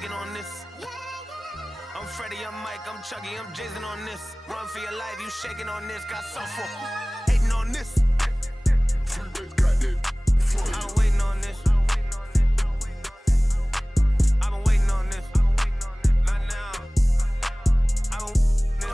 shaking on this. I'm Freddie, I'm Mike, I'm Chucky, I'm Jason on this. Run for your life, you shaking on this. Got softball, hating on this. I've been waiting on this. I've been waiting on this. Not now. I've been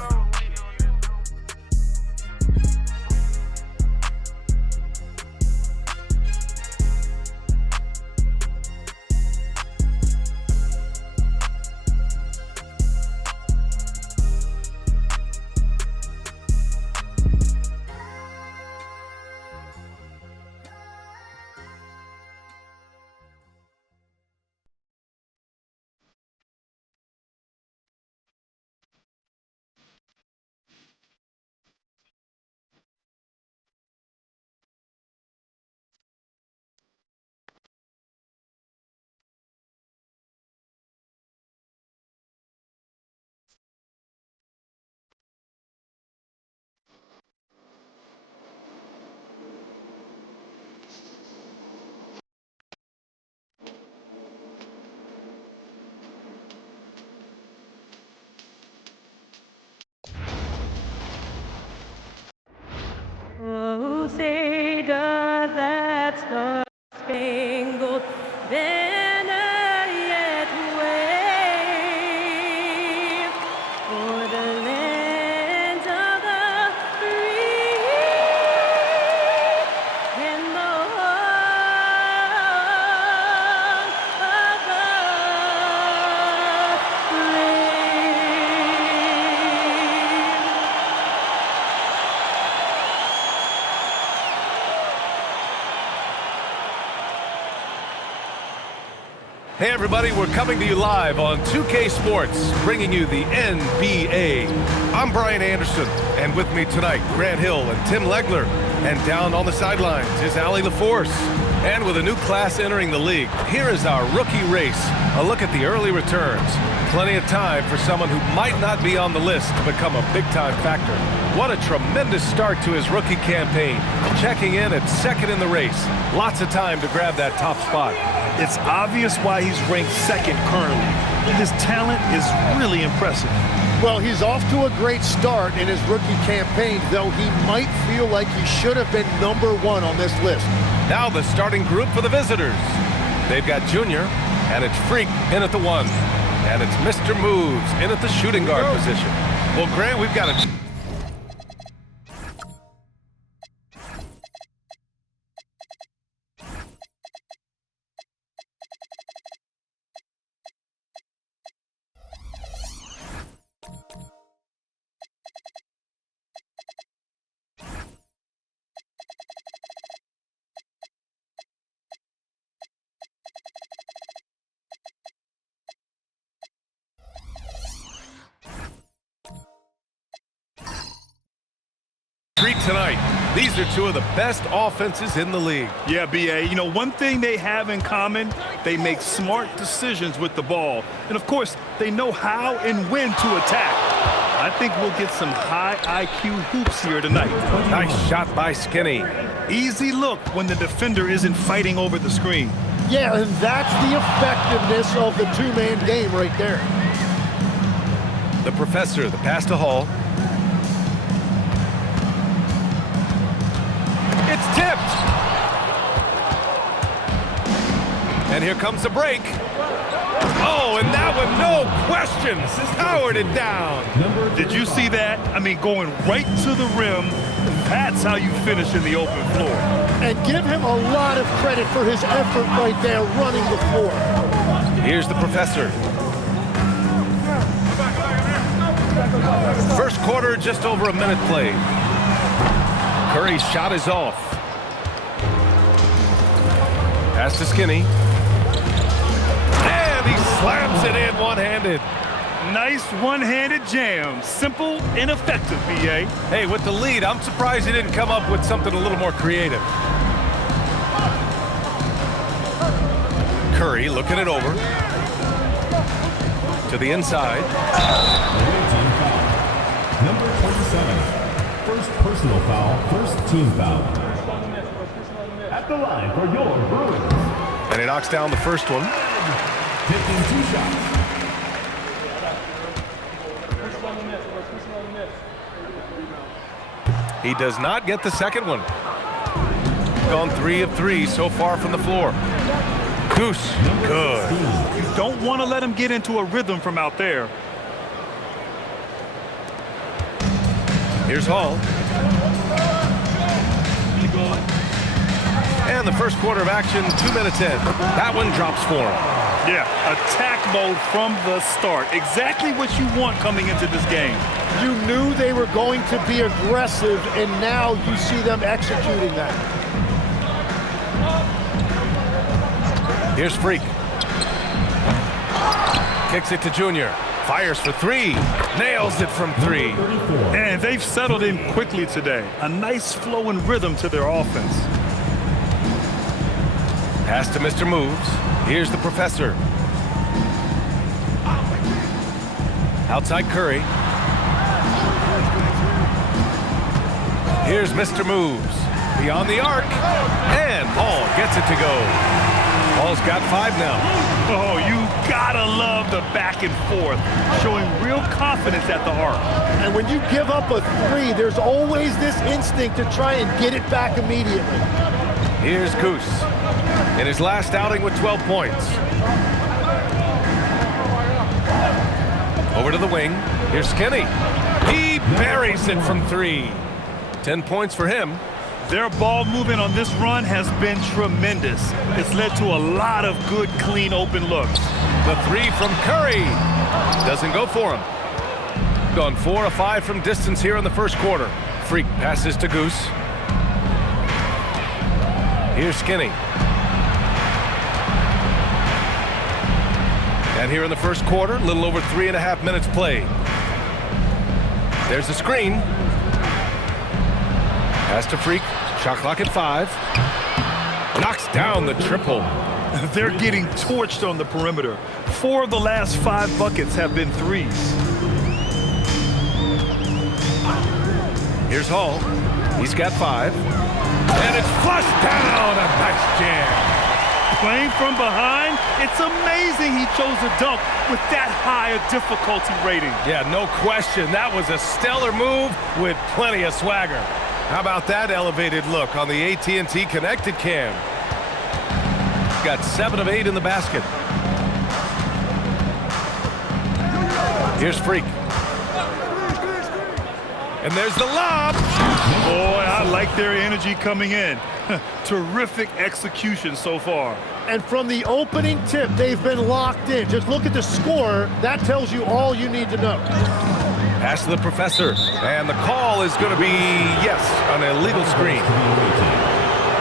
Oh, say does that star-spangled banner yet wave o'er the land of the free and the home of the brave. Hey everybody, we're coming to you live on 2K Sports, bringing you the NBA. I'm Brian Anderson, and with me tonight, Grant Hill and Tim Legler. And down on the sidelines is Allie LaForce. And with a new class entering the league, here is our rookie race. A look at the early returns. Plenty of time for someone who might not be on the list to become a big-time factor. What a tremendous start to his rookie campaign. Checking in at second in the race. Lots of time to grab that top spot. It's obvious why he's ranked second currently. His talent is really impressive. Well, he's off to a great start in his rookie campaign, though he might feel like he should have been #1 on this list. Now the starting group for the visitors. They've got Junior, and it's Freak in at the 1. And it's Mr. Moves in at the shooting guard position. Well, Grant, we've got a... Freak tonight. These are two of the best offenses in the league. Yeah, BA, you know, one thing they have in common, they make smart decisions with the ball. And, of course, they know how and when to attack. I think we'll get some high IQ hoops here tonight. Nice shot by Skinny. Easy look when the defender isn't fighting over the screen. Yeah, and that's the effectiveness of the two-man game right there. The Professor, the pass to Hall. It's tipped. And here comes the break. Oh, and that one, no question, powered it down. Did you see that? I mean, going right to the rim, that's how you finish in the open floor. And give him a lot of credit for his effort right there running the floor. Here's the Professor. First quarter, just over a minute played. Curry's shot is off. Pass to Skinny. And he slams it in one-handed. Nice one-handed jam. Simple and effective, BA. Hey, with the lead, I'm surprised he didn't come up with something a little more creative. Curry looking it over. To the inside. Number 27. First personal foul, first team foul. At the line for your Bruins. And he knocks down the first one. Taking 2 shots. He does not get the second one. Gone 3 of 3 so far from the floor. Goose, good. You don't want to let him get into a rhythm from out there. Here's Hall. And the first quarter of action, 2 minutes in. That one drops for him. Yeah, attack mode from the start. Exactly what you want coming into this game. You knew they were going to be aggressive, and now you see them executing that. Here's Freak. Kicks it to Junior. Fires for 3. Nails it from 3. And they've settled in quickly today. A nice flowing rhythm to their offense. Pass to Mr. Moves. Here's the professor. Outside Curry. Here's Mr. Moves. Beyond the arc. And Hall gets it to go. Hall's got 5 now. Oh, you gotta love the back and forth, showing real confidence at the arc. And when you give up a 3, there's always this instinct to try and get it back immediately. Here's Goose in his last outing with 12 points. Over to the wing. Here's Skinny. He buries it from 3. 10 points for him. Their ball movement on this run has been tremendous. It's led to a lot of good, clean, open looks. The 3 from Curry. Doesn't go for him. Gone 4 of 5 from distance here in the first quarter. Freak passes to Goose. Here's Skinny. And here in the first quarter, a little over 3.5 minutes played. There's the screen. Pass to Freak. Shot clock at 5. Knocks down the triple. They're getting torched on the perimeter. 4 of the last 5 buckets have been 3s. Here's Hall. He's got 5. And it's flushed down. A nice jam. Playing from behind, it's amazing he chose a dunk with that high a difficulty rating. Yeah, no question. That was a stellar move with plenty of swagger. How about that elevated look on the AT&T Connected Cam? Got 7 of 8 in the basket. Here's Freak. And there's the lob. Boy, I like their energy coming in. Terrific execution so far. And from the opening tip, they've been locked in. Just look at the score. That tells you all you need to know. Pass to the professor. And the call is going to be, yes, an illegal screen.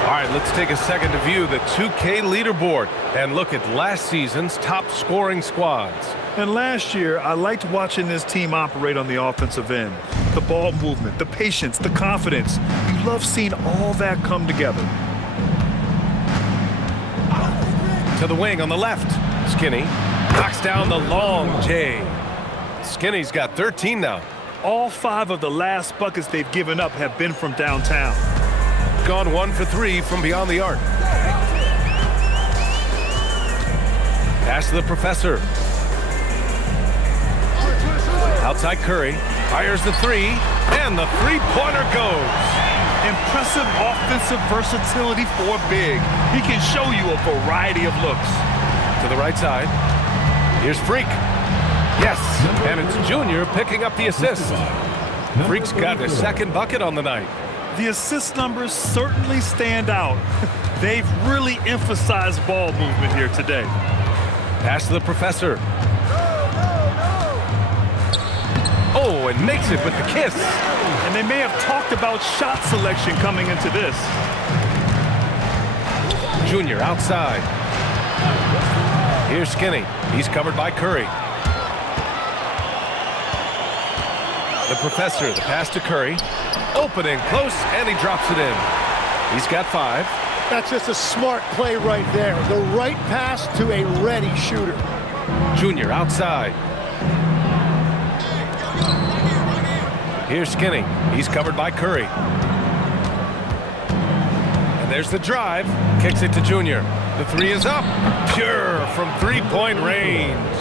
All right, let's take a second to view the 2K leaderboard and look at last season's top scoring squads. And last year, I liked watching this team operate on the offensive end. The ball movement, the patience, the confidence. You love seeing all that come together. To the wing on the left. Skinny knocks down the long J. Skinny's got 13 now. All 5 of the last buckets they've given up have been from downtown. Gone 1 for 3 from beyond the arc. Pass to the professor. Outside Curry. Fires the 3. And the three-pointer goes. Impressive offensive versatility for big. He can show you a variety of looks. To the right side. Here's Freak. Yes, and it's Junior picking up the assist. Freak's got his second bucket on the night. The assist numbers certainly stand out. They've really emphasized ball movement here today. Pass to the professor. Oh, and makes it with the kiss. And they may have talked about shot selection coming into this. Junior outside. Here's Skinny. He's covered by Curry. The professor, the pass to Curry. Opening close, and he drops it in. He's got 5. That's just a smart play right there. The right pass to a ready shooter. Junior outside. Here's Skinny. He's covered by Curry. And there's the drive. Kicks it to Junior. The 3 is up. Pure from three-point range.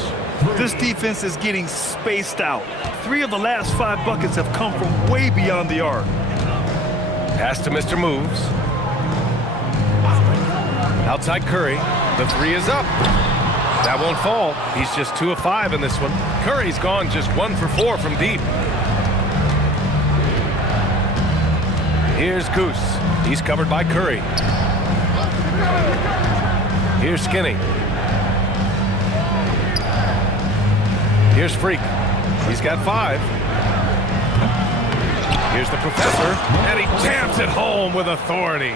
This defense is getting spaced out. 3 of the last 5 buckets have come from way beyond the arc. Pass to Mr. Moves. Outside Curry. The 3 is up. That won't fall. He's just 2 of 5 in this one. Curry's gone just 1 for 4 from deep. Here's Goose. He's covered by Curry. Here's Skinny. Here's Freak. He's got 5. Here's the Professor, and he jams it home with authority.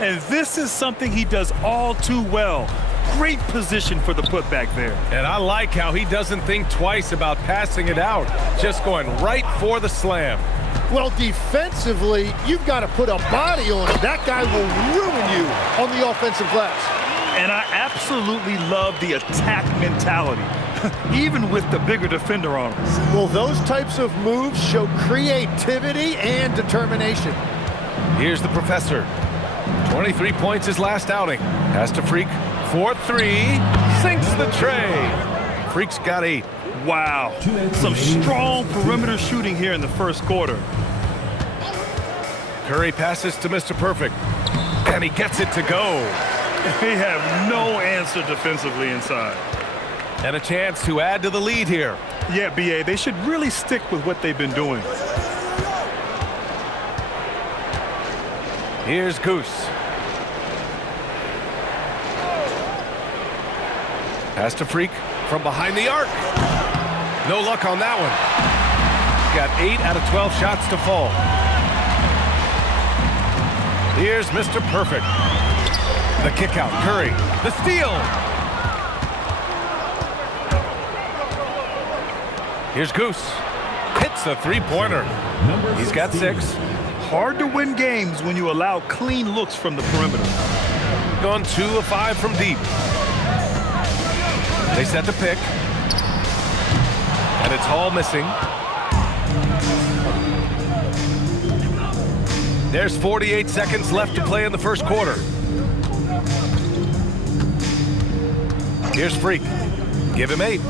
And this is something he does all too well. Great position for the putback there. And I like how he doesn't think twice about passing it out, just going right for the slam. Well, defensively, you've got to put a body on it. That guy will ruin you on the offensive glass. And I absolutely love the attack mentality, even with the bigger defender on him. Well, those types of moves show creativity and determination. Here's the Professor. 23 points his last outing. Pass to Freak. 4-3. Sinks the tray. Freak's got 8. Wow. Some strong perimeter shooting here in the first quarter. Curry passes to Mr. Perfect. And he gets it to go. They have no answer defensively inside. And a chance to add to the lead here. Yeah, BA, they should really stick with what they've been doing. Here's Goose. Pass to Freak from behind the arc. No luck on that one. Got 8 out of 12 shots to fall. Here's Mr. Perfect. The kick out, Curry. The steal. Here's Goose. Hits a 3-pointer. He's got 6. Hard to win games when you allow clean looks from the perimeter. Gone 2 of 5 from deep. They set the pick. And it's Hall missing. There's 48 seconds left to play in the first quarter. Here's Freak. Give him 8.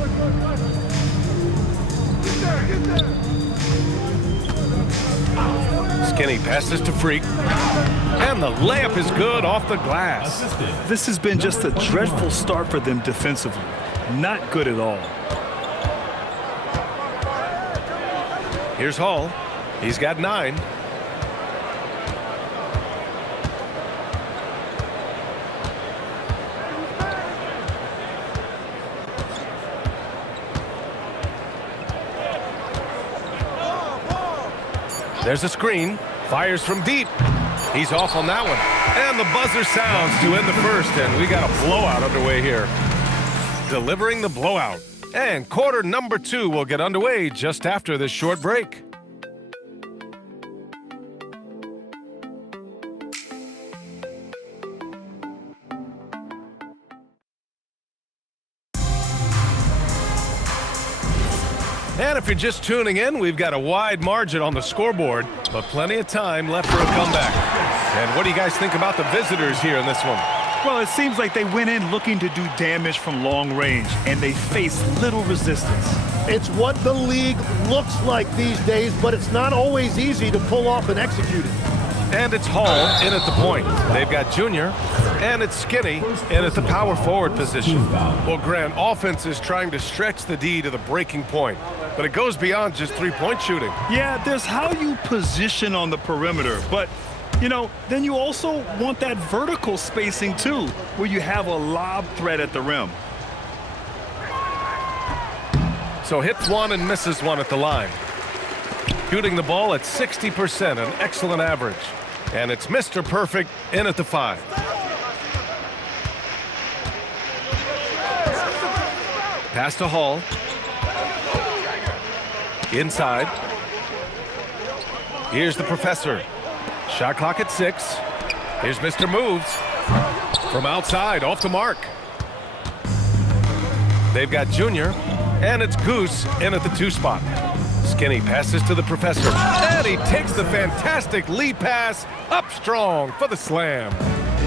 Skinny passes to Freak. And the layup is good off the glass. This has been just a dreadful start for them defensively. Not good at all. Here's Hall. He's got 9. There's a screen. Fires from deep. He's off on that one. And the buzzer sounds to end the first, and we got a blowout underway here. Delivering the blowout. And quarter number 2 will get underway just after this short break. And if you're just tuning in, we've got a wide margin on the scoreboard, but plenty of time left for a comeback. And what do you guys think about the visitors here in this one? Well, it seems like they went in looking to do damage from long range, and they faced little resistance. It's what the league looks like these days, but it's not always easy to pull off and execute it. And it's Hall in at the point. They've got Junior, and it's Skinny in at the power forward position. Well, Grant, offense is trying to stretch the D to the breaking point, but it goes beyond just three-point shooting. Yeah, there's how you position on the perimeter, but you know, then you also want that vertical spacing too, where you have a lob threat at the rim. So hits one and misses one at the line. Shooting the ball at 60%, an excellent average. And it's Mr. Perfect in at the 5. Pass to Hall. Inside. Here's the Professor. Shot clock at 6. Here's Mr. Moves. From outside, off the mark. They've got Junior, and it's Goose in at the 2 spot. Skinny passes to the Professor, and he takes the fantastic lead pass up strong for the slam.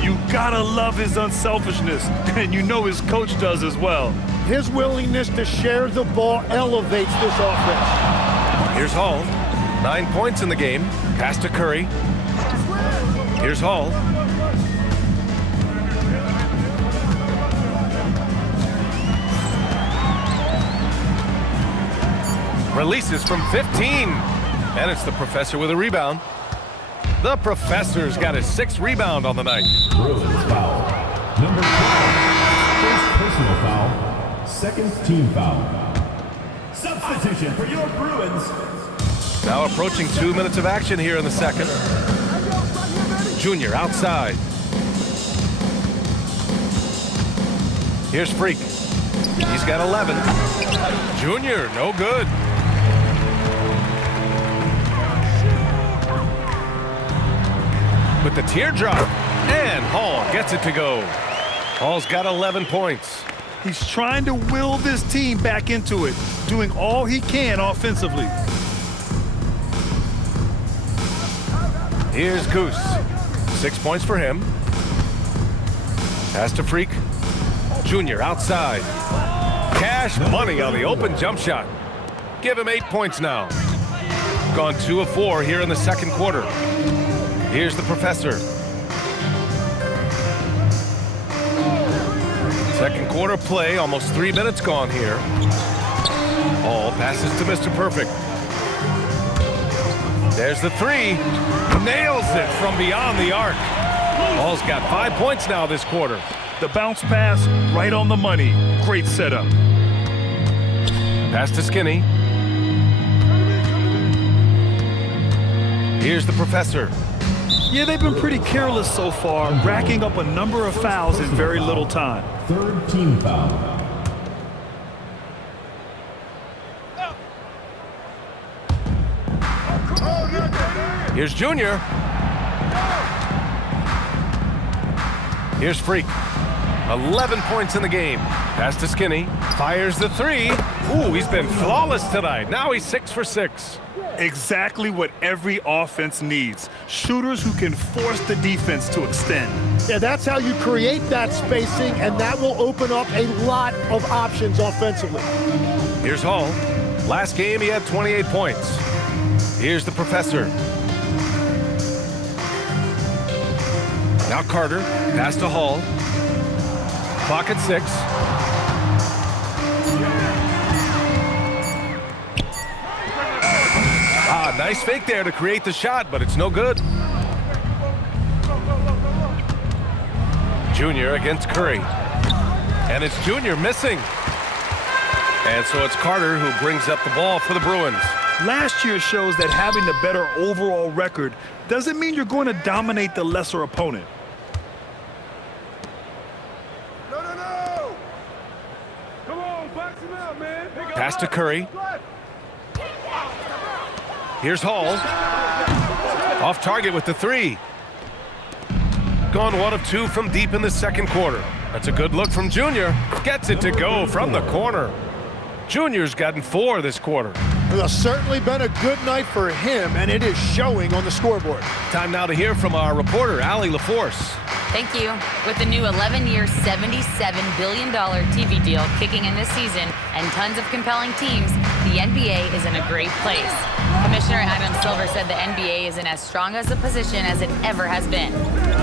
You gotta love his unselfishness, and you know his coach does as well. His willingness to share the ball elevates this offense. Here's Hall. 9 points in the game. Pass to Curry. Here's Hall. Releases from 15. And it's the professor with a rebound. The professor's got his 6th rebound on the night. Bruins foul. Number 12. First personal foul. Second team foul. Substitution for your Bruins. Now approaching 2 minutes of action here in the second. Junior outside. Here's Freak. He's got 11. Junior, no good. With the teardrop, and Hall gets it to go. Hall's got 11 points. He's trying to will this team back into it, doing all he can offensively. Here's Goose. 6 points for him. Pass to Freak. Junior outside. Cash money on the open jump shot. Give him 8 points now. Gone 2 of 4 here in the second quarter. Here's the professor. Second quarter play, almost 3 minutes gone here. Hall passes to Mr. Perfect. There's the 3. Nails it from beyond the arc. Hall's got 5 points now this quarter. The bounce pass right on the money. Great setup. Pass to Skinny. Here's the professor. Yeah, they've been pretty careless so far, racking up a number of fouls in very little time. Third team foul. Here's Junior. Here's Freak. 11 points in the game. Pass to Skinny. Fires the 3. Ooh, he's been flawless tonight. Now he's 6 for 6. Exactly what every offense needs. Shooters who can force the defense to extend. Yeah, that's how you create that spacing, and that will open up a lot of options offensively. Here's Hall. Last game, he had 28 points. Here's the professor. Now Carter. Pass to Hall. Clock at 6. Nice fake there to create the shot, but it's no good. Junior against Curry. And it's Junior missing. And so it's Carter who brings up the ball for the Bruins. Last year shows that having the better overall record doesn't mean you're going to dominate the lesser opponent. No. Come on, box him out, man. Pass to Curry. Here's Hall. Off target with the 3. Gone 1 of 2 from deep in the second quarter. That's a good look from Junior. Gets it to go from the corner. Junior's gotten 4 this quarter. It's certainly been a good night for him, and it is showing on the scoreboard. Time now to hear from our reporter, Allie LaForce. Thank you. With the new 11-year, $77 billion TV deal kicking in this season and tons of compelling teams, the NBA is in a great place. Commissioner Adam Silver said the NBA is in as strong as a position as it ever has been.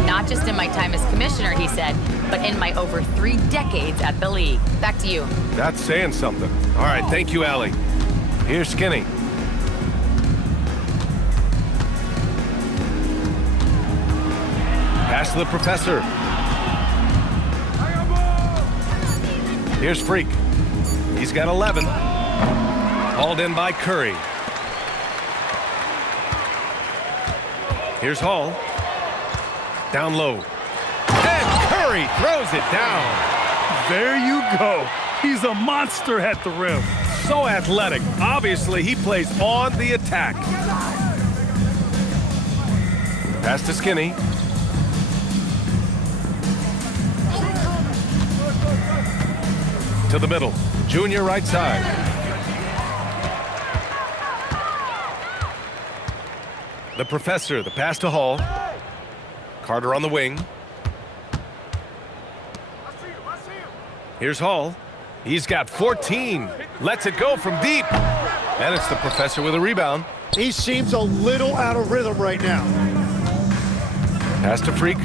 Not just in my time as commissioner, he said, but in my over 3 decades at the league. Back to you. That's saying something. All right, thank you, Allie. Here's Skinny. Pass to the professor. Here's Freak. He's got 11. Hauled in by Curry. Here's Hall. Down low. And Curry throws it down. There you go. He's a monster at the rim. So athletic. Obviously, he plays on the attack. Pass to Skinny. To the middle. Junior right side. The professor, the pass to Hall. Carter on the wing. Here's Hall. He's got 14. Lets it go from deep. And it's the professor with a rebound. He seems a little out of rhythm right now. Pass to Freak.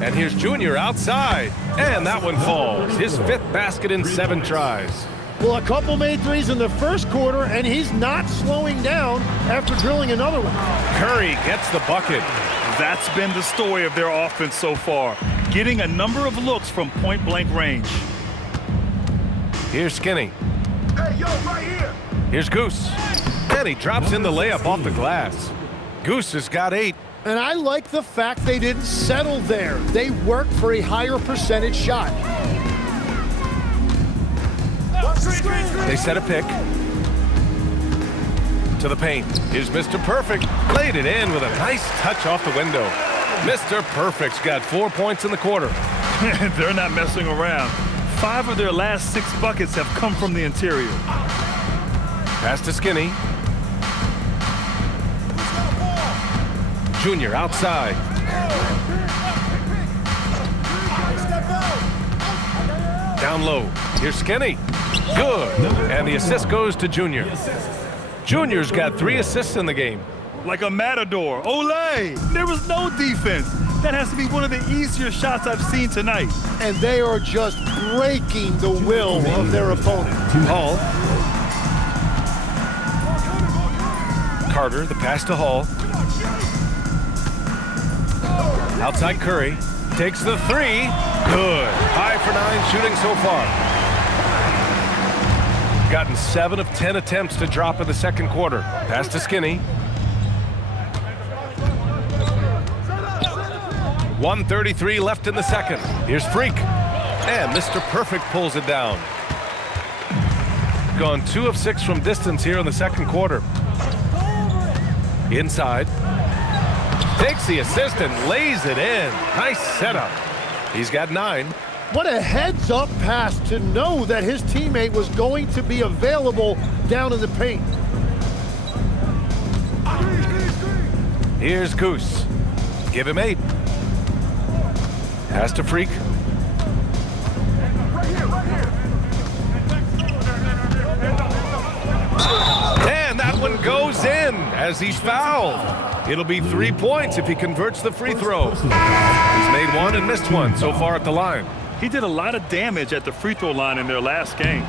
And here's Junior outside. And that one falls. His 5th basket in 7 tries. Well, a couple made threes in the first quarter, and he's not slowing down after drilling another one. Curry gets the bucket. That's been the story of their offense so far, getting a number of looks from point-blank range. Here's Skinny. Hey, yo, right here. Here's Goose. And he drops in the layup off the glass. Goose has got 8. And I like the fact they didn't settle there. They worked for a higher percentage shot. They set a pick. To the paint. Here's Mr. Perfect. Laid it in with a nice touch off the window. Mr. Perfect's got 4 points in the quarter. They're not messing around. 5 of their last 6 buckets have come from the interior. Pass to Skinny. Junior outside. Down low. Here's Skinny. Good. And the assist goes to Junior. Junior's got 3 assists in the game. Like a matador. Olay! There was no defense. That has to be one of the easier shots I've seen tonight. And they are just breaking the will of their opponent. Hall. Carter, the pass to Hall. Outside Curry. Takes the 3. Good. 5 for 9 shooting so far. Gotten 7 of 10 attempts to drop in the second quarter. Pass to Skinny. 1:33 left in the second. Here's Freak. And Mr. Perfect pulls it down. Gone 2 of 6 from distance here in the second quarter. Inside. Takes the assist and lays it in. Nice setup. He's got 9. What a heads-up pass to know that his teammate was going to be available down in the paint. Here's Goose. Give him 8. Pass to Freak. And that one goes in as he's fouled. It'll be 3 points if he converts the free throw. He's made 1 and missed 1 so far at the line. He did a lot of damage at the free throw line in their last game.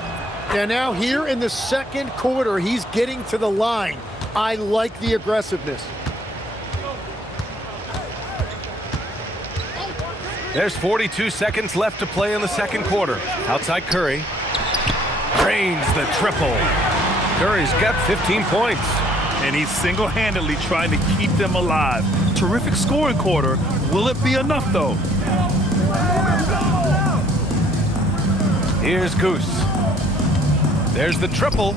And now here in the second quarter, he's getting to the line. I like the aggressiveness. There's 42 seconds left to play in the second quarter. Outside Curry. Drains the triple. Curry's got 15 points. And he's single-handedly trying to keep them alive. Terrific scoring quarter. Will it be enough, though? Here's Goose. There's the triple.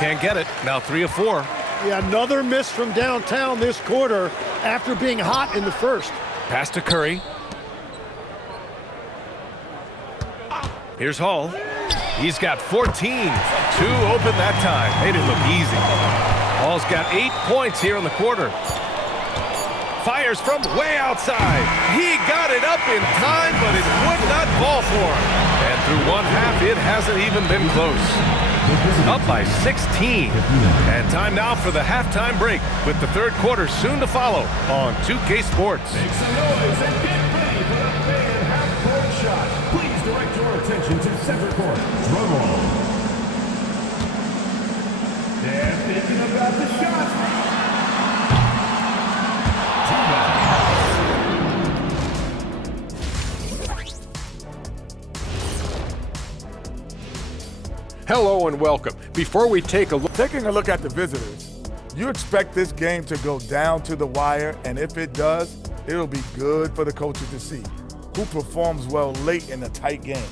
Can't get it. Now 3 of 4. Yeah, another miss from downtown this quarter after being hot in the first. Pass to Curry. Here's Hall. He's got 14. 2 open that time. Made it look easy. Hall's got 8 points here in the quarter. Fires from way outside. He got it up in time, but it would not fall for him. And through one half, it hasn't even been close. Up by 16. And time now for the halftime break with the third quarter soon to follow on 2K Sports. Make some noise and get ready for the big half-court shot. Please direct your attention to center court. Drum roll. They're thinking about the shot. Hello and welcome. Before we take a look, Taking a look at the visitors, you expect this game to go down to the wire, and if it does, it'll be good for the coaches to see who performs well late in a tight game.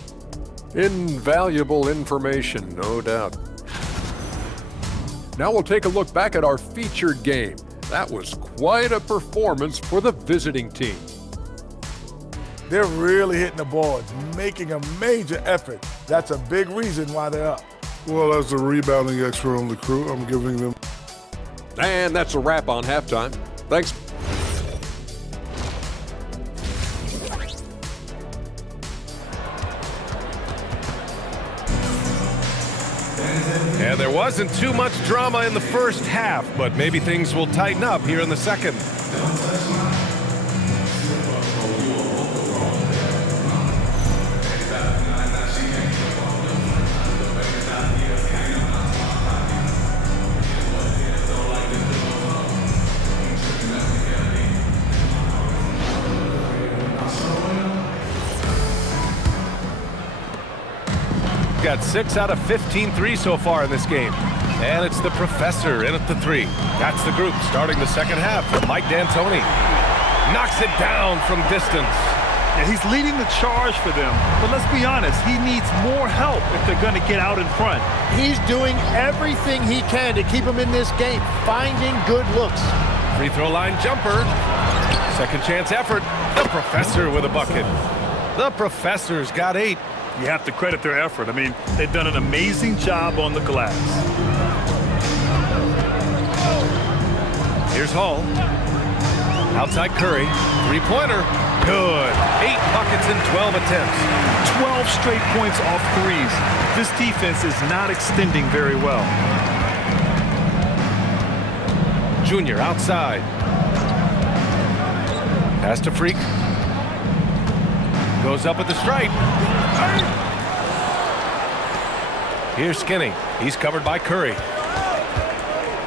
invaluable information, no doubt. Now we'll take a look back at our featured game. That was quite a performance for the visiting team. They're really hitting the boards, making a major effort. That's a big reason why they're up. Well, as the rebounding expert on the crew, I'm giving them. And that's a wrap on halftime. Thanks. And there wasn't too much drama in the first half, but maybe things will tighten up here in the second. Got 6 out of 15 threes so far in this game. And it's the professor in at the 3. That's the group starting the second half. Mike D'Antoni knocks it down from distance. Yeah, he's leading the charge for them. But let's be honest, he needs more help if they're going to get out in front. He's doing everything he can to keep him in this game, finding good looks. Free throw line jumper. Second chance effort. The professor with a bucket. The professor's got 8. You have to credit their effort. I mean, they've done an amazing job on the glass. Here's Hall. Outside Curry. Three-pointer. Good. 8 buckets in 12 attempts. 12 straight points off threes. This defense is not extending very well. Junior outside. Pass to Freak. Goes up at the stripe. Here's Skinny. He's covered by Curry.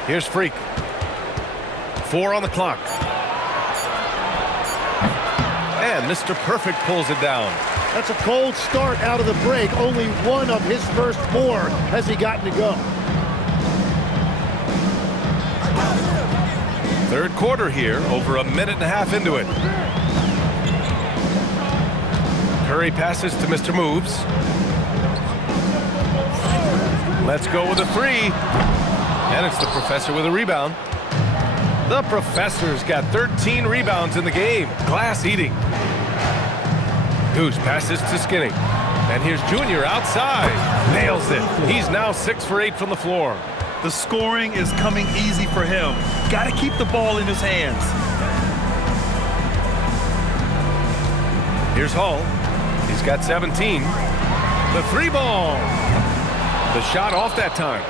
Here's Freak. 4 on the clock. And Mr. Perfect pulls it down. That's a cold start out of the break. Only one of his first 4 has he gotten to go. Third quarter here, over a minute and a half into it. Curry passes to Mr. Moves. Let's go with a 3. And it's the professor with a rebound. The professor's got 13 rebounds in the game. Glass eating. Goose passes to Skinny. And here's Junior outside. Nails it. He's now 6 for 8 from the floor. The scoring is coming easy for him. Got to keep the ball in his hands. Here's Hall. He's got 17. The 3 ball. The shot off that time.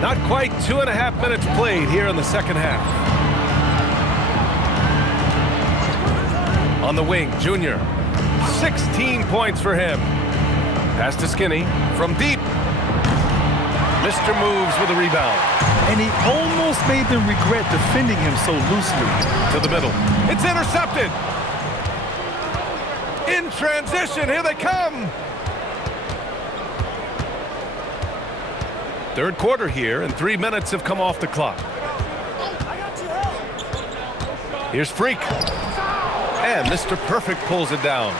Not quite 2.5 minutes played here in the second half. On the wing, Junior. 16 points for him. Pass to Skinny from deep. Mr. Moves with a rebound. And he almost made them regret defending him so loosely. To the middle. It's intercepted. In transition, here they come. Third quarter here, and 3 minutes have come off the clock. Here's Freak. And Mr. Perfect pulls it down.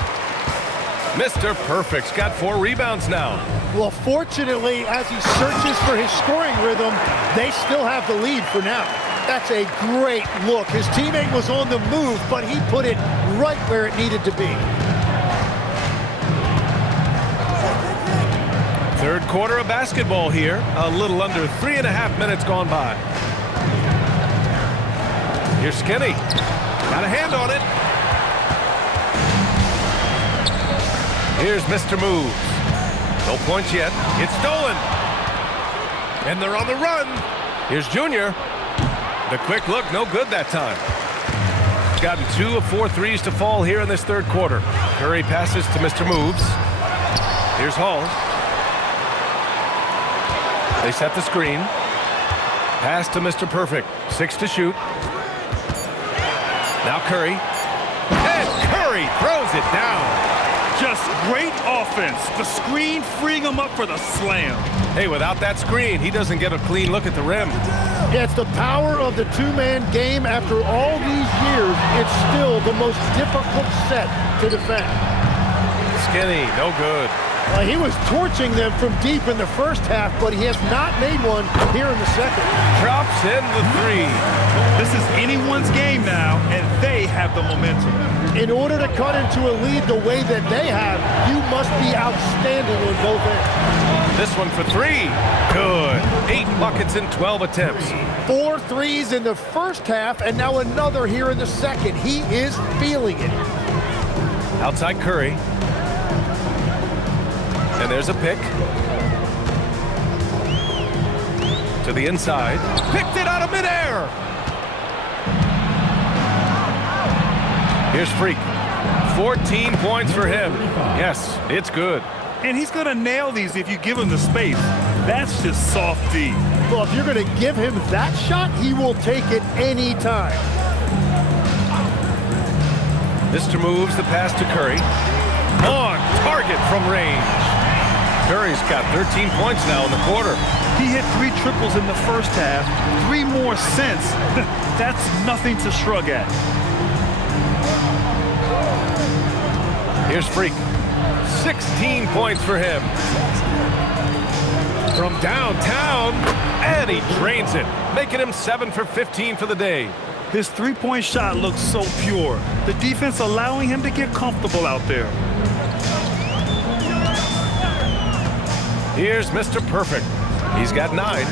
Mr. Perfect's got 4 rebounds now. Well, fortunately, as he searches for his scoring rhythm, they still have the lead for now. That's a great look. His teammate was on the move, but he put it right where it needed to be. Third quarter of basketball here. A little under 3.5 minutes gone by. Here's Skinny. Got a hand on it. Here's Mr. Moves. No points yet. It's stolen. And they're on the run. Here's Junior. The quick look, no good that time. Gotten 2 of 4 threes to fall here in this third quarter. Curry passes to Mr. Moves. Here's Hall. They set the screen. Pass to Mr. Perfect. 6 to shoot. Now Curry. And Curry throws it down. Just great offense. The screen freeing him up for the slam. Hey, without that screen, he doesn't get a clean look at the rim. Yeah, it's the power of the 2-man game. After all these years, it's still the most difficult set to defend. Skinny, no good. He was torching them from deep in the first half, but he has not made one here in the second. Drops in the 3. This is anyone's game now, and they have the momentum. In order to cut into a lead the way that they have, you must be outstanding on both ends. This one for 3. Good. 8 buckets in 12 attempts. 4 threes in the first half, and now another here in the second. He is feeling it. Outside Curry. And there's a pick. To the inside. Picked it out of midair. Here's Freak. 14 points for him. Yes, it's good. And he's going to nail these if you give him the space. That's just soft D. Well, if you're going to give him that shot, he will take it any time. Mr. moves the pass to Curry. On target from range. Curry's got 13 points now in the quarter. He hit 3 triples in the first half, 3 more since. That's nothing to shrug at. Here's Freak. 16 points for him. From downtown, and he drains it, making him 7 for 15 for the day. His three-point shot looks so pure. The defense allowing him to get comfortable out there. Here's Mr. Perfect. He's got 9.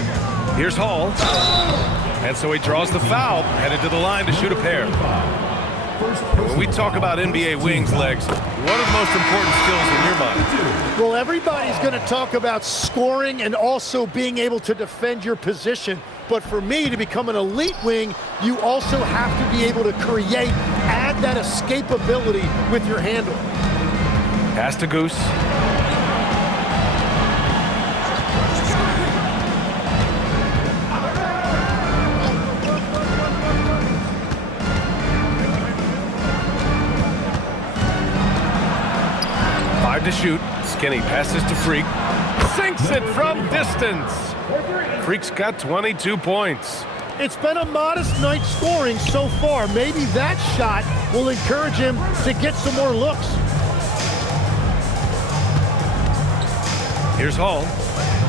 Here's Hall. And so he draws the foul, headed to the line to shoot a pair. When we talk about NBA wings, Legs, what are the most important skills in your mind? Well, everybody's going to talk about scoring and also being able to defend your position. But for me, to become an elite wing, you also have to be able to create, add that escapability with your handle. Pass to Goose. To shoot. Skinny passes to Freak. Sinks it from distance. Freak's got 22 points. It's been a modest night scoring so far. Maybe that shot will encourage him to get some more looks. Here's Hall.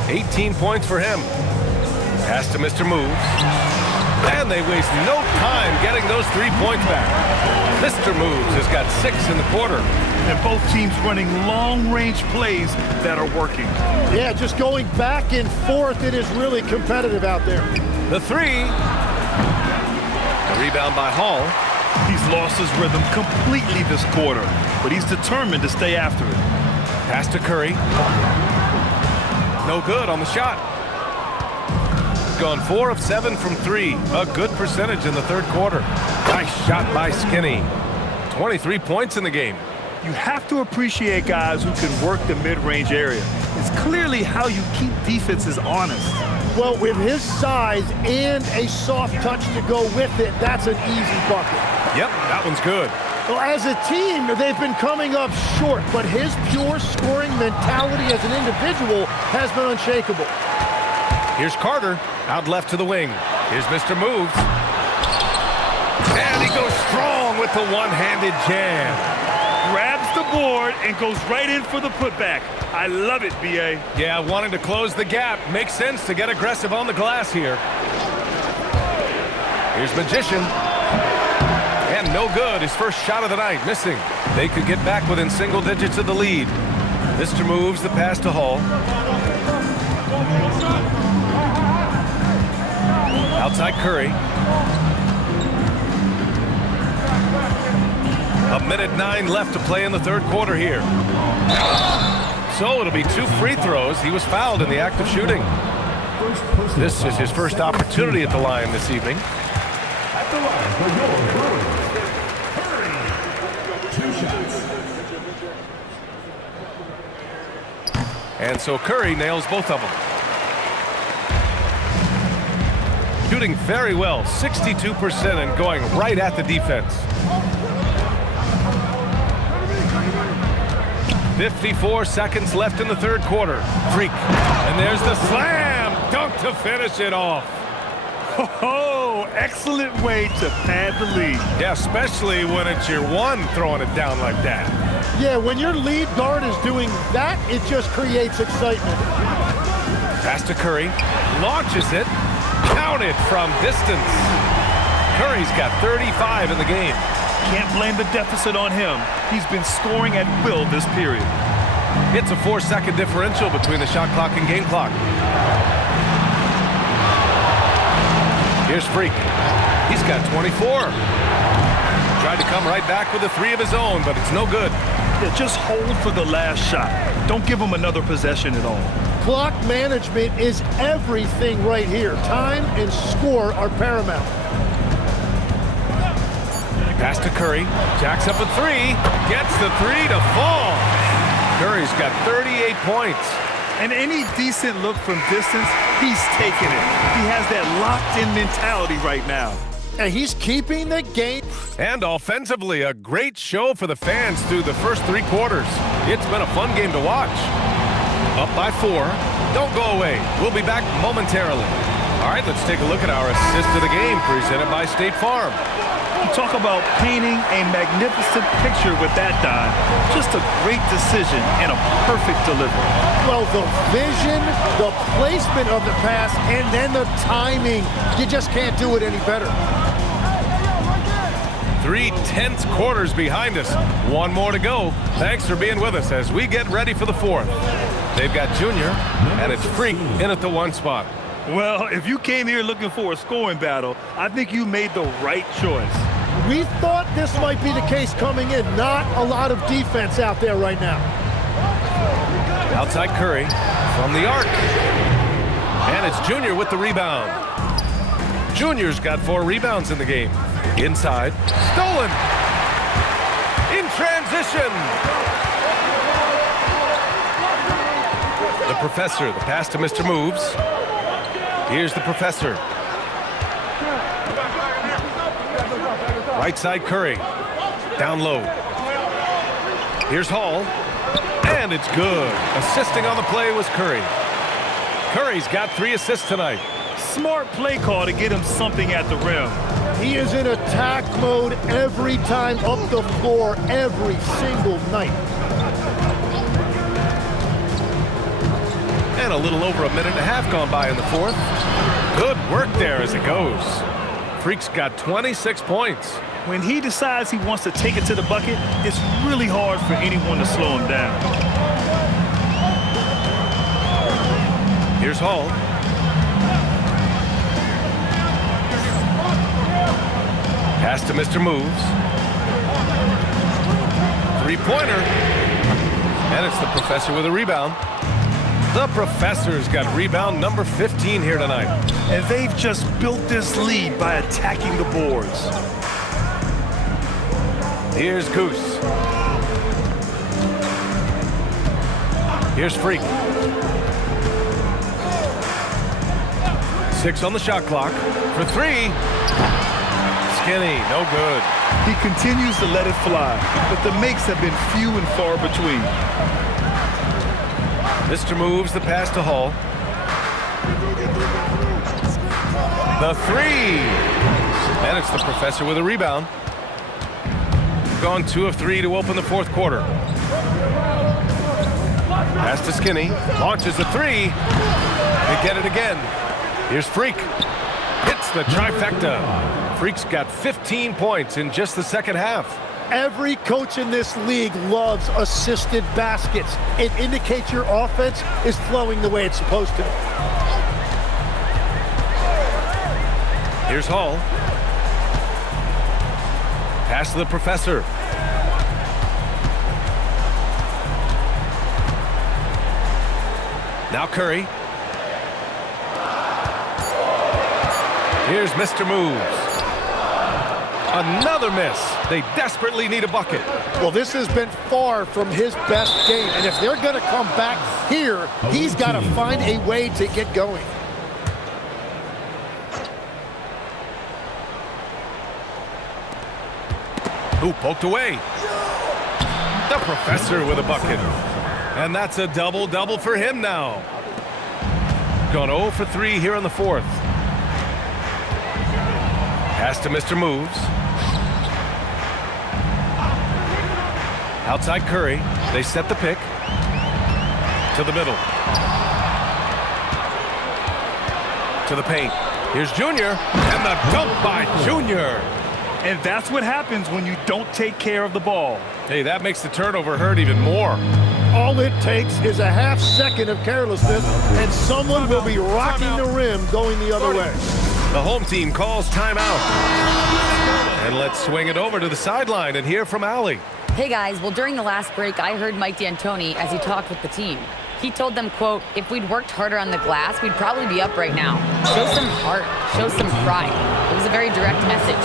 18 points for him. Pass to Mr. Moves. And they waste no time getting those 3 points back. Mr. Moves has got 6 in the quarter. And both teams running long-range plays that are working. Yeah, just going back and forth. It is really competitive out there. The 3. The rebound by Hall. He's lost his rhythm completely this quarter, but he's determined to stay after it. Pass to Curry. No good on the shot. Gone 4 of 7 from 3. A good percentage in the third quarter. Nice shot by Skinny. 23 points in the game. You have to appreciate guys who can work the mid-range area. It's clearly how you keep defenses honest. Well, with his size and a soft touch to go with it, that's an easy bucket. Yep, that one's good. Well, as a team, they've been coming up short, but his pure scoring mentality as an individual has been unshakable. Here's Carter, out left to the wing. Here's Mr. Moves. And he goes strong with the one-handed jam. Grabs the board and goes right in for the putback. I love it, BA. Yeah, wanting to close the gap. Makes sense to get aggressive on the glass here. Here's Magician. And no good. His first shot of the night, missing. They could get back within single digits of the lead. Mr. Moves the pass to Hall. Outside Curry. A minute 9 left to play in the third quarter here. So it'll be 2 free throws. He was fouled in the act of shooting. This is his first opportunity at the line this evening. At the line for your Curry. 2 shots. And so Curry nails both of them. Shooting very well, 62%, and going right at the defense. 54 seconds left in the third quarter. Freak. And there's the slam dunk to finish it off. Oh, excellent way to pad the lead. Yeah, especially when it's your one throwing it down like that. Yeah, when your lead guard is doing that, it just creates excitement. Pass to Curry. Launches it. Counted from distance. Curry's got 35 in the game. Can't blame the deficit on him. He's been scoring at will this period. It's a 4-second differential between the shot clock and game clock. Here's Freak. He's got 24. tried to come right back with a three of his own, but it's no good. Yeah, just hold for the last shot. Don't give him another possession at all. Clock management is everything right here. Time and score are paramount. Pass to Curry. Jacks up a three. Gets the three to fall. Curry's got 38 points. And any decent look from distance, he's taking it. He has that locked-in mentality right now. And he's keeping the game. And offensively, a great show for the fans through the first three quarters. It's been a fun game to watch. Up by 4. Don't go away. We'll be back momentarily. All right, let's take a look at our assist of the game presented by State Farm. You talk about painting a magnificent picture with that dive. Just a great decision and a perfect delivery. Well, the vision, the placement of the pass, and then the timing. You just can't do it any better. 3 tense quarters behind us. One more to go. Thanks for being with us as we get ready for the fourth. They've got Junior, and it's Freak in at the 1 spot. Well, if you came here looking for a scoring battle, I think you made the right choice. We thought this might be the case coming in. Not a lot of defense out there right now. Outside Curry from the arc. And it's Junior with the rebound. Junior's got 4 rebounds in the game. Inside. Stolen. In transition. The Professor, the pass to Mr. Moves. Here's the Professor. Right side Curry. Down low. Here's Hall. And it's good. Assisting on the play was Curry. Curry's got 3 assists tonight. Smart play call to get him something at the rim. He is in attack mode every time up the floor, every single night. And a little over a minute and a half gone by in the fourth. Good work there as it goes. Freak's got 26 points. When he decides he wants to take it to the bucket, it's really hard for anyone to slow him down. Here's Hall. Pass to Mr. Moves. Three-pointer. And it's the Professor with a rebound. The Professor's got rebound number 15 here tonight. And they've just built this lead by attacking the boards. Here's Goose. Here's Freak. 6 on the shot clock. For 3. Skinny, no good. He continues to let it fly, but the makes have been few and far between. Mr. Moves the pass to Hall. The 3. And it's the Professor with a rebound. Gone 2 of 3 to open the fourth quarter. Pass to Skinny. Launches a 3. They get it again. Here's Freak. Hits the trifecta. Freak's got 15 points in just the second half. Every coach in this league loves assisted baskets. It indicates your offense is flowing the way it's supposed to. Here's Hall. Pass to the Professor. Now Curry. Here's Mr. Moves. Another miss. They desperately need a bucket. Well, this has been far from his best game, and if they're going to come back here, he's got to find a way to get going. Who poked away? The Professor with a bucket. And that's a double-double for him now. Gone 0 for 3 here in the fourth. Pass to Mr. Moves. Outside Curry. They set the pick. To the middle. To the paint. Here's Junior. And the dunk by Junior. And that's what happens when you don't take care of the ball. Hey, that makes the turnover hurt even more. All it takes is a half second of carelessness, and someone will be rocking the rim going the other way. The home team calls timeout. And let's swing it over to the sideline and hear from Allie. Hey guys, well during the last break, I heard Mike D'Antoni as he talked with the team. He told them, quote, if we'd worked harder on the glass, we'd probably be up right now. Show some heart, show some pride. It was a very direct message.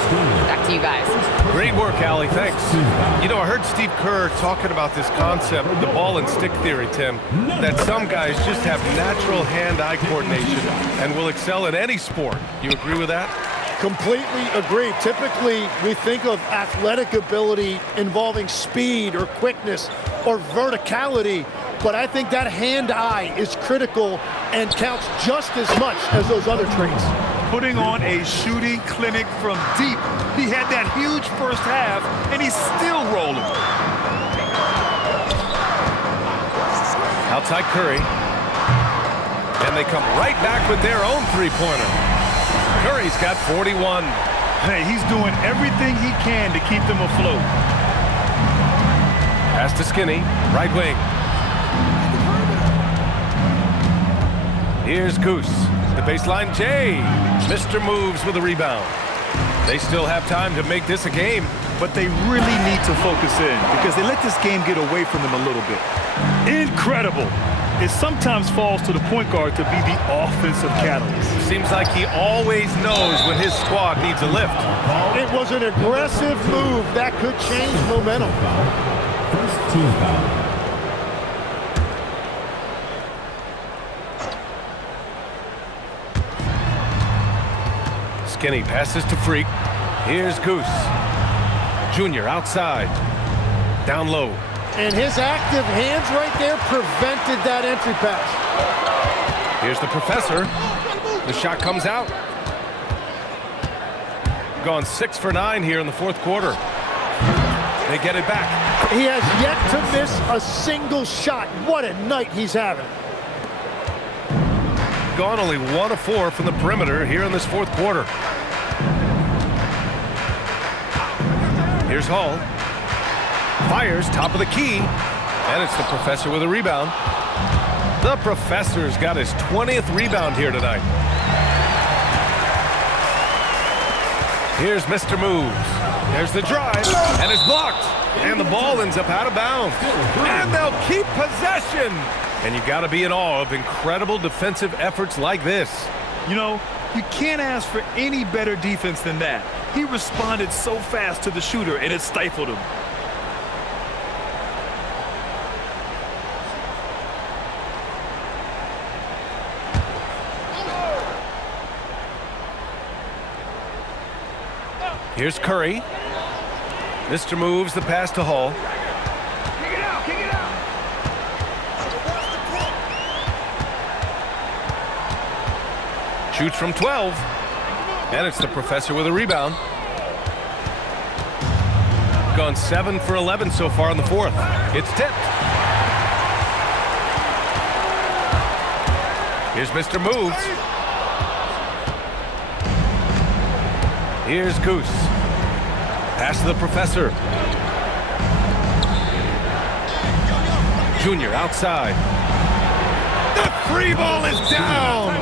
Back to you guys. Great work, Allie, thanks. You know, I heard Steve Kerr talking about this concept, the ball and stick theory, Tim, that some guys just have natural hand-eye coordination and will excel in any sport. You agree with that? Completely agree. Typically, we think of athletic ability involving speed or quickness or verticality, but I think that hand-eye is critical and counts just as much as those other traits. Putting on a shooting clinic from deep. He had that huge first half, and he's still rolling. Outside Curry. And they come right back with their own three-pointer. Curry's got 41. Hey, he's doing everything he can to keep them afloat. Pass to Skinny, right wing. Here's Goose. The baseline, Jay. Mr. Moves with a rebound. They still have time to make this a game. But they really need to focus in because they let this game get away from them a little bit. Incredible. It sometimes falls to the point guard to be the offensive catalyst. Seems like he always knows when his squad needs a lift. It was an aggressive move that could change momentum. First team foul. Skinny passes to Freak. Here's Goose. Junior outside. Down low. And his active hands right there prevented that entry pass. Here's the professor. The shot comes out. Gone 6 for 9 here in the fourth quarter. They get it back. He has yet to miss a single shot. What a night he's having. Gone only 1 of 4 from the perimeter here in this fourth quarter. Here's Hall. Fires top of the key. And it's the professor with a rebound. The professor's got his 20th rebound here tonight. Here's Mr. Moves. There's the drive. And it's blocked. And the ball ends up out of bounds. And they'll keep possession. And you got to be in awe of incredible defensive efforts like this. You know, you can't ask for any better defense than that. He responded so fast to the shooter, and it stifled him. Here's Curry. Mr. Moves the pass to Hall. Kick it out, kick it out. Shoots from 12. And it's the professor with a rebound. Gone 7 for 11 so far in the fourth. It's tipped. Here's Mr. Moves. Here's Goose. Pass to the professor. Junior outside. The free ball is down.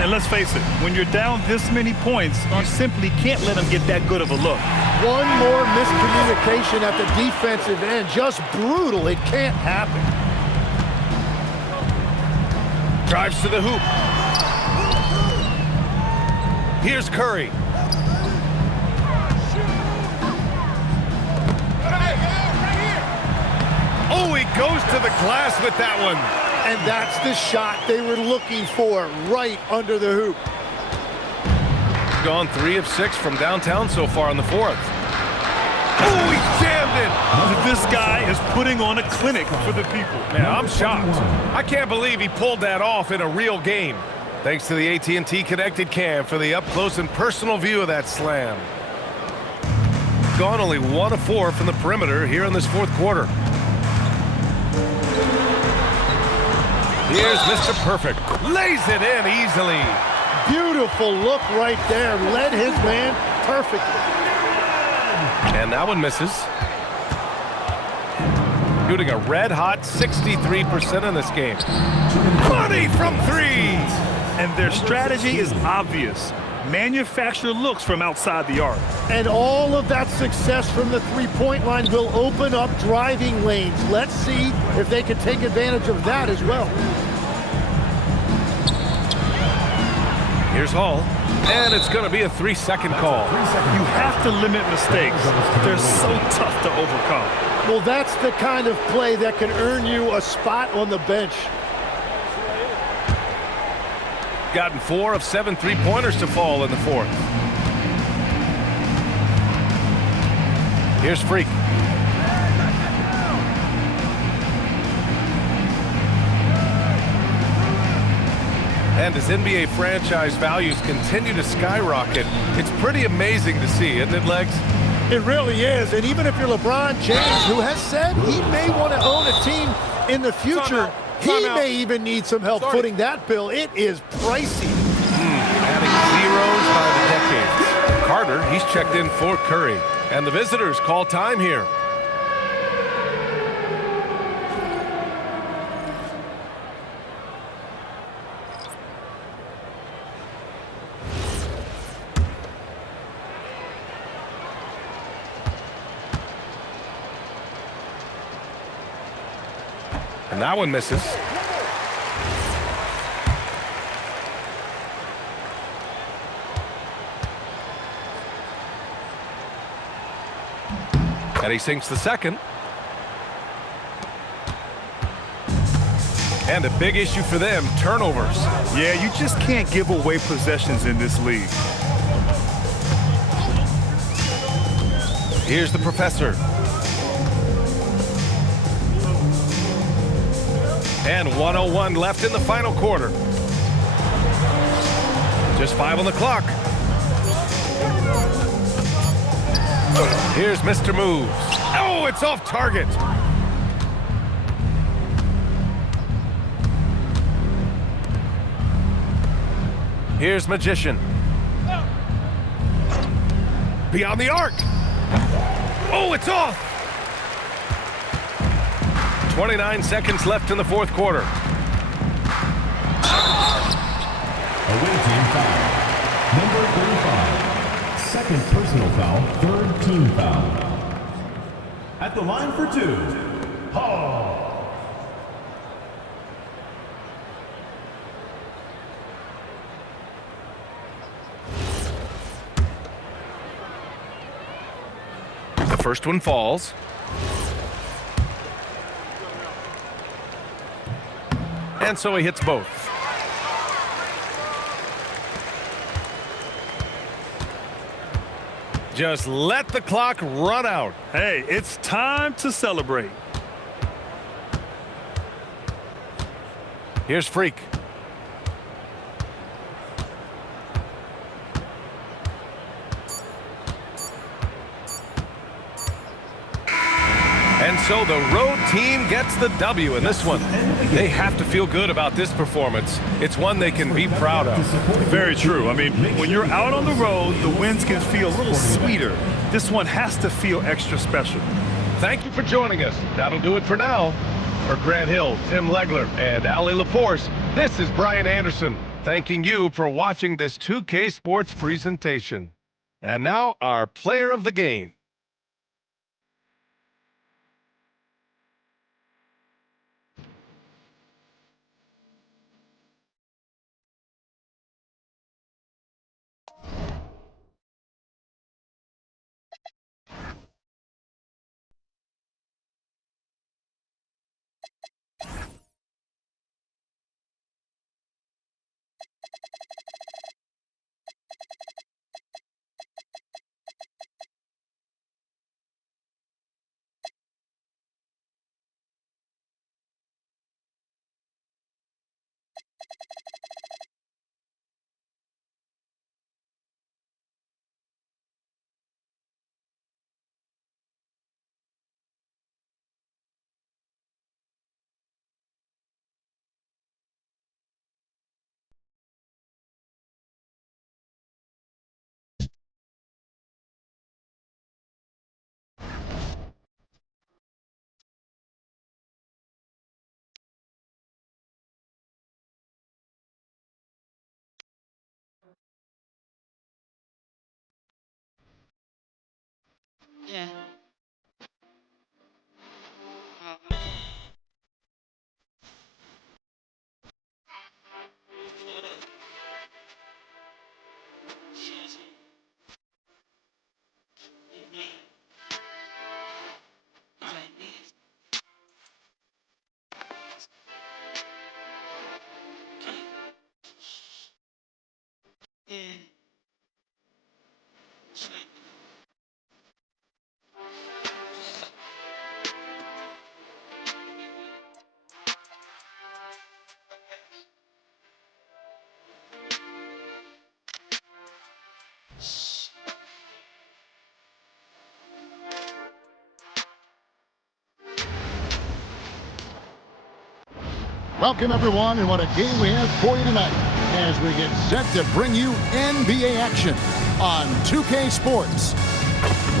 And let's face it, when you're down this many points, you simply can't let them get that good of a look. One more miscommunication at the defensive end. Just brutal. It can't happen. Drives to the hoop. Here's Curry. Oh, he goes to the glass with that one. And that's the shot they were looking for, right under the hoop. Gone 3 of 6 from downtown so far in the fourth. Oh, he jammed it. This guy is putting on a clinic for the people. Yeah, I'm shocked. I can't believe he pulled that off in a real game. Thanks to the AT&T Connected Cam for the up-close and personal view of that slam. Gone only 1 of 4 from the perimeter here in this fourth quarter. Here's Mr. Perfect. Lays it in easily. Beautiful look right there. Led his man perfectly. And that one misses. Shooting a red-hot 63% in this game. Money from 3. And their strategy is obvious. manufacture looks from outside the arc. And all of that success from the three-point line will open up driving lanes. Let's see if they can take advantage of that as well. Here's Hall, and it's going to be a 3-second call. You have to limit mistakes. They're so tough to overcome. Well, that's the kind of play that can earn you a spot on the bench. Gotten 4 of 7 3-pointers to fall in the fourth. Here's Freak. And as NBA franchise values continue to skyrocket, it's pretty amazing to see, isn't it, Legs? It really is. And even if you're LeBron James, who has said he may want to own a team in the future, he may even need some help footing that bill. It is pricey. Adding zeros by the decades. Carter, he's checked in for Curry. And the visitors call time here. And that one misses. And he sinks the second. And a big issue for them, turnovers. Yeah, you just can't give away possessions in this league. Here's the professor. And 1:01 left in the final quarter. Just 5 on the clock. Here's Mr. Moves. Oh, it's off target. Here's Magician. Beyond the arc. Oh, it's off. 29 seconds left in the fourth quarter. Away team foul. Number 35. Second personal foul, third team foul. At the line for 2, Hall. The first one falls. And so he hits both. Just let the clock run out. Hey, it's time to celebrate. Here's Freak. And so the road team gets the W in this one. They have to feel good about this performance. It's one they can be proud of. Very true. I mean, when you're out on the road, the wins can feel a little sweeter. This one has to feel extra special. Thank you for joining us. That'll do it for now. For Grant Hill, Tim Legler, and Ali LaForce, this is Brian Anderson, thanking you for watching this 2K Sports presentation. And now, our player of the game. Welcome, everyone, and what a game we have for you tonight as we get set to bring you NBA action on 2K Sports.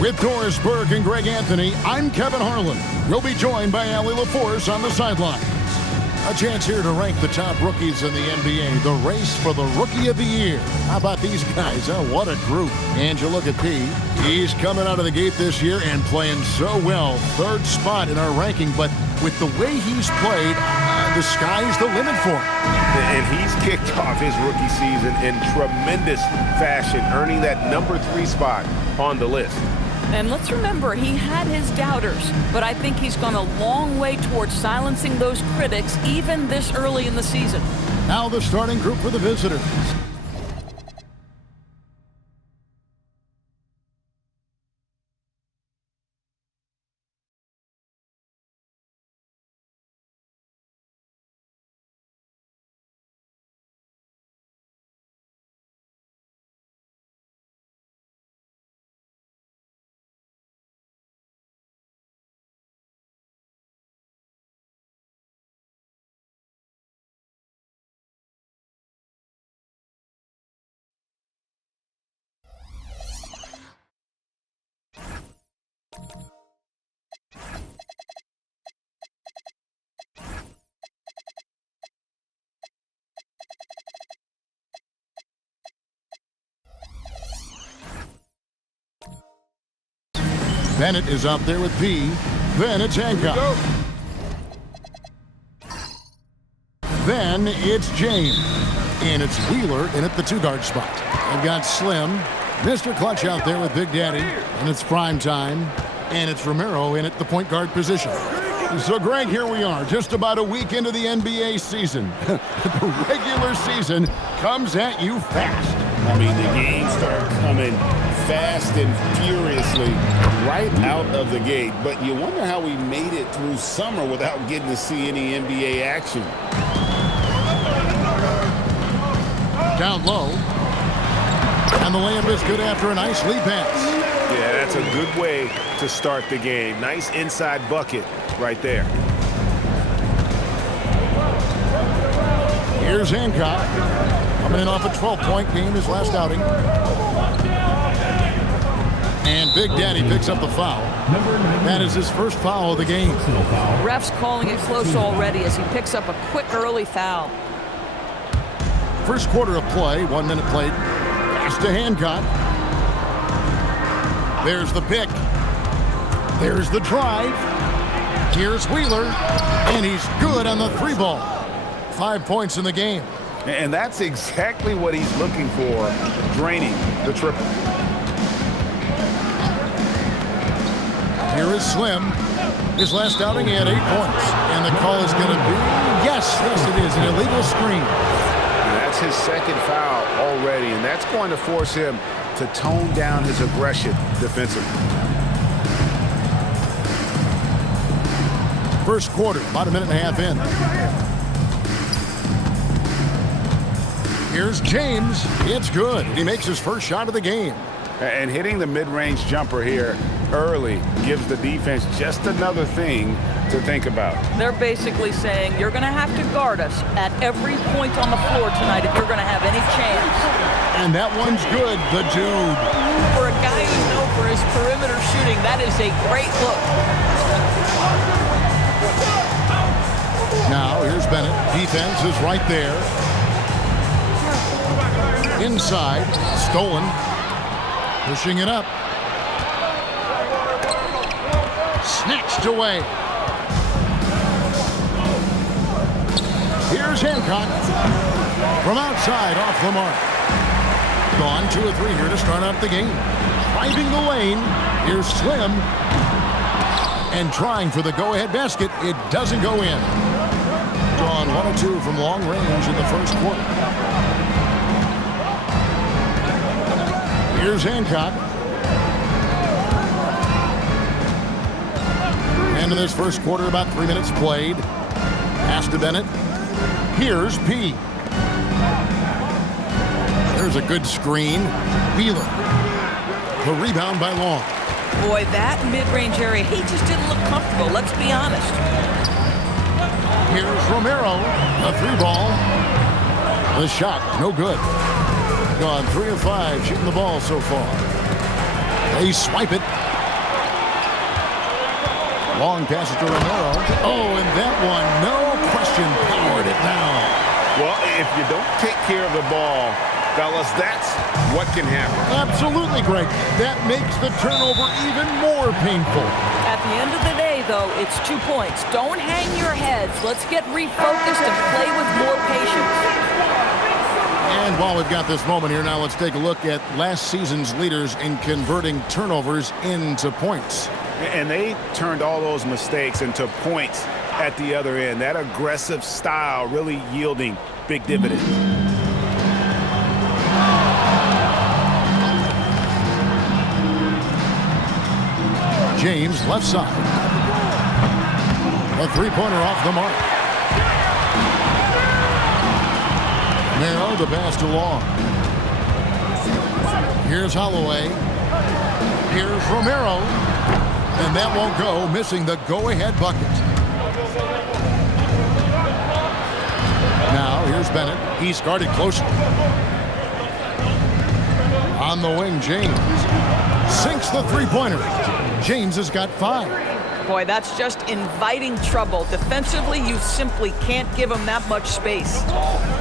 With Doris Burke and Greg Anthony, I'm Kevin Harlan. We'll be joined by Allie LaForce on the sidelines. A chance here to rank the top rookies in the NBA, the race for the Rookie of the Year. How about these guys? Oh, what a group. And you look at P. He's coming out of the gate this year and playing so well. Third spot in our ranking, but with the way he's played, the sky's the limit for him. And he's kicked off his rookie season in tremendous fashion, earning that number 3 spot on the list. And let's remember, he had his doubters, but I think he's gone a long way towards silencing those critics even this early in the season. Now the starting group for the visitors. Bennett is out there with P. Then it's Hancock. Then it's James. And it's Wheeler in at the 2-guard spot. They've got Slim, Mr. Clutch out there with Big Daddy. And it's prime time. And it's Romero in at the point guard position. So, Greg, here we are, just about a week into the NBA season. The regular season comes at you fast. I mean, the games start coming fast and furiously right out of the gate. But you wonder how we made it through summer without getting to see any NBA action. Down low. And the layup is good after a nice lead pass. Yeah, that's a good way to start the game. Nice inside bucket right there. Here's Hancock. Coming in off a 12-point game, his last outing. And Big Daddy picks up the foul. That is his first foul of the game. Ref's calling it close already as he picks up a quick early foul. First quarter of play, 1 minute played. Pass to Hancock. There's the pick. There's the drive. Here's Wheeler. And he's good on the 3-ball. 5 points in the game. And that's exactly what he's looking for, draining the triple. Here is Slim. His last outing, he had 8 points. And the call is going to be, yes, it is, an illegal screen. And that's his second foul already, and that's going to force him to tone down his aggression defensively. First quarter, about a minute and a half in. Here's James. It's good. He makes his first shot of the game. And hitting the mid-range jumper here early gives the defense just another thing to think about. They're basically saying you're going to have to guard us at every point on the floor tonight if you're going to have any chance. And that one's good, the dude. For a guy who's known for his perimeter shooting, that is a great look. Now, here's Bennett. Defense is right there. Inside, stolen. Pushing it up. snatched away. Here's Hancock. From outside, off the mark. Gone 2 or 3 here to start out the game. Driving the lane. Here's Slim. And trying for the go-ahead basket. It doesn't go in. Gone 1 or 2 from long range in the first quarter. Here's Hancock. End of this first quarter, about 3 minutes played. Pass to Bennett. Here's P. There's a good screen. Wheeler. The rebound by Long. Boy, that mid-range area, he just didn't look comfortable, let's be honest. Here's Romero. A 3-ball. The shot, no good. Gone 3 of 5 shooting the ball so far. They swipe it. Long passes to Romero. Oh, and that one, no question, powered it down. Well, if you don't take care of the ball, fellas, that's what can happen. Absolutely, Greg. That makes the turnover even more painful. At the end of the day, though, it's 2 points. Don't hang your heads. Let's get refocused and play with more patience. And while we've got this moment here now, let's take a look at last season's leaders in converting turnovers into points. And they turned all those mistakes into points at the other end. That aggressive style really yielding big dividends. James, left side. A 3-pointer off the mark. Narrow the pass to Long. Here's Holloway. Here's Romero. And that won't go, missing the go-ahead bucket. Now, here's Bennett. He's guarded closely. On the wing, James. Sinks the 3-pointer. James has got 5. Boy, that's just inviting trouble. Defensively, you simply can't give him that much space.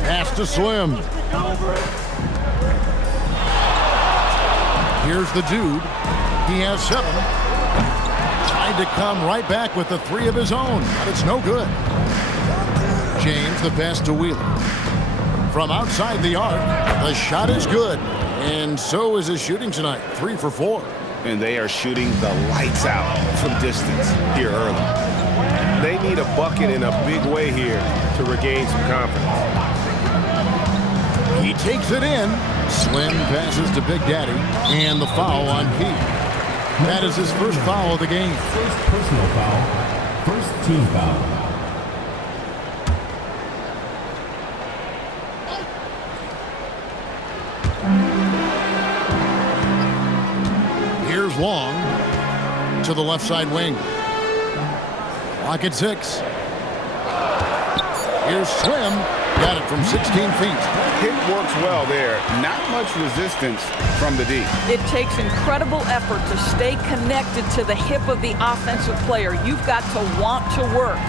Pass to Slim. Here's the dude. He has 7. Tried to come right back with the 3 of his own, but it's no good. James, the pass to Wheeler. From outside the arc, the shot is good. And so is his shooting tonight, 3 for 4. And they are shooting the lights out from distance here early. They need a bucket in a big way here to regain some confidence. He takes it in. Slim passes to Big Daddy. And the foul on P. That is his first foul of the game. First personal foul. First team foul. Here's Long to the left side wing. Clock at 6. Here's Slim. Got it from 16 feet. Hit works well there. Not much resistance from the D. It takes incredible effort to stay connected to the hip of the offensive player. You've got to want to work.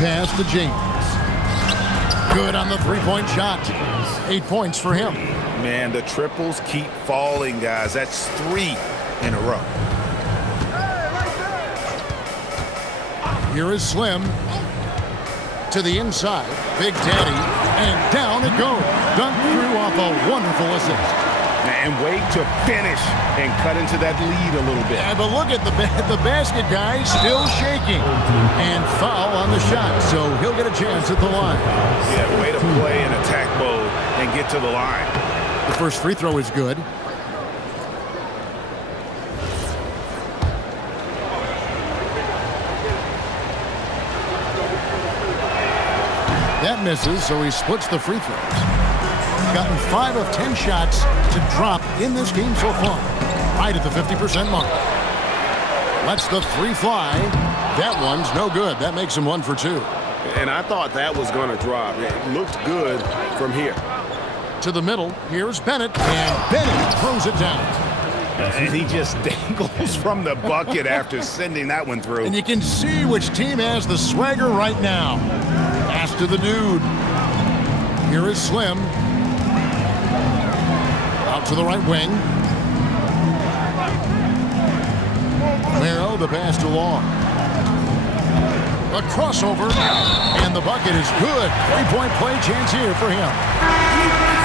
Pass to James. Good on the 3-point shot. 8 points for him. Man, the triples keep falling, guys. That's 3 in a row. Here is Slim to the inside. Big Daddy, and down it goes. Dunked through off a wonderful assist. And wait to finish and cut into that lead a little bit. Yeah, but look at the basket guy still shaking. And foul on the shot, so he'll get a chance at the line. Yeah, way to play in attack mode and get to the line. The first free throw is good. That misses, so he splits the free throws. Gotten 5 of 10 shots to drop in this game so far. Right at the 50% mark. Lets the 3 fly. That one's no good. That makes him 1 for 2. And I thought that was going to drop. It looked good from here. To the middle. Here's Bennett. And Bennett throws it down. And he just dangles from the bucket after sending that one through. And you can see which team has the swagger right now. Pass to the dude. Here is Slim. Out to the right wing. throw the pass to Long. A crossover, and the bucket is good. 3-point play chance here for him.